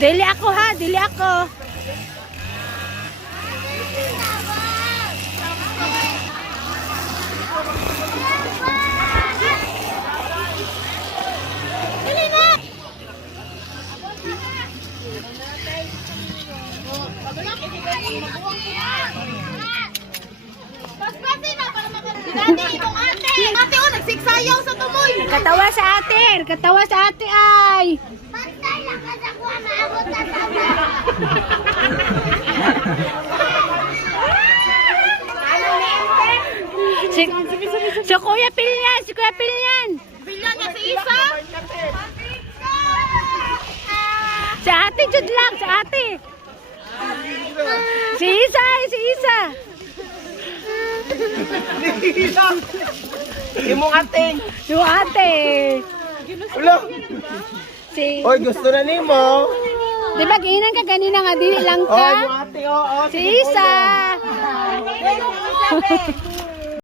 Dili ako ha, dili ako. Ate, oh, nagsiksayaw sa tumoy. Katawa sa ate, katawa sa ate ay. Si Kuya Pilyan, si Kuya Pilyan. Bilyan niya si Isa. Sa ate, jud lang, sa ate. Si Isa, si Isa. Imong ating. Yung ate. Ulo. Si, Oy, gusto na nimo. di ba ginan ka kanina nga, dili lang Oh, ka? yung ate, oo. Si Isa.